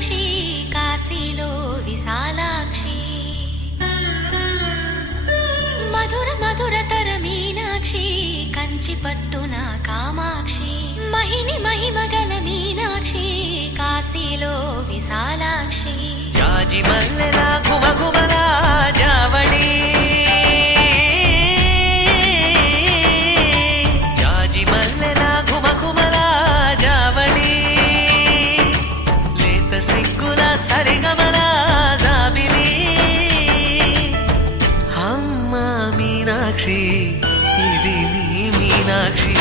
మీనాక్షి కాశీలో విశాలాక్షి మధుర మధురతర మీనాక్షి కంచి పట్టున కామాక్షి మహిని మహిమగల మీనాక్షి కాశీలో విశాలాక్షి జాజి మల్లెలా గుమగుమలా జావళి జాజి మల్లెలా గుమగుమలా జావళి లేత సిగ్గుల సరిగమల జాబిలి అమ్మ మీనాక్షి ఇది నీ మీనాక్షి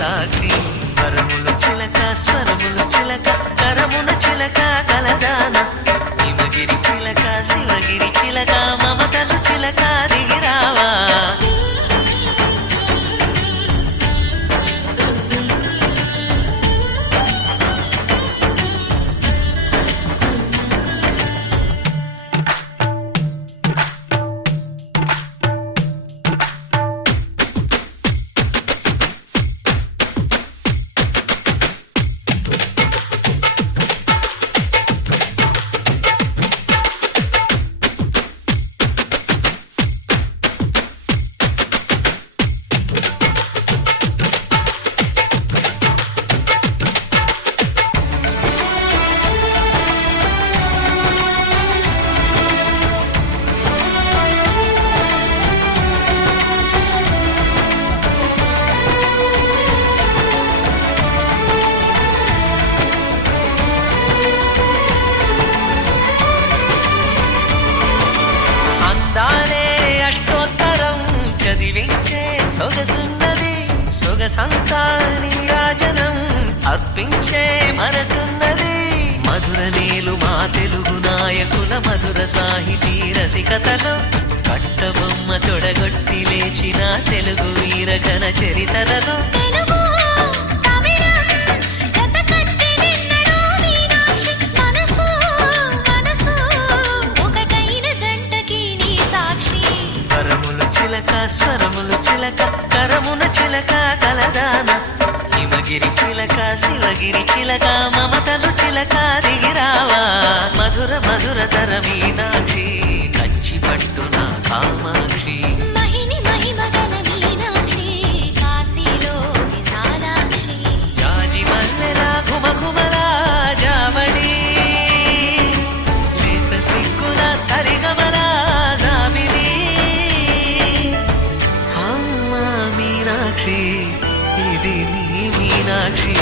సాక్షి వరములు చిలక స్వరములు చిలక కరమున చిలక కలదాన హిమగిరి చిలక శివగిరి చిలక మమతలు చిలక దిగిరావా సొగసున్నది సొగసంతా నీరాజనం అర్పించే మనసున్నది మధుర నీలు మా తెలుగు నాయకుల మధుర సాహితీ రసికతలో కట్టబొమ్మ తొడగొట్టి లేచిన తెలుగు వీరగణ చరితలలో స్వరములు చిలక కరమున చిలక కలదాన హిమగిరి చిలక శివగిరి చిలక మమతలు చిలక దిగిరావా మధుర మధురతర మీనాక్షి కంచి పట్టున కామాక్షి మహిని మహిమగల మీనాక్షి కాశీలో విశాలాక్షి జాజి మల్లెలా గుమగుమలా జావళి లేత సిగ్గుల సరిగమల జాబిలి మీనాక్షి ఇది నీ మీనాక్షి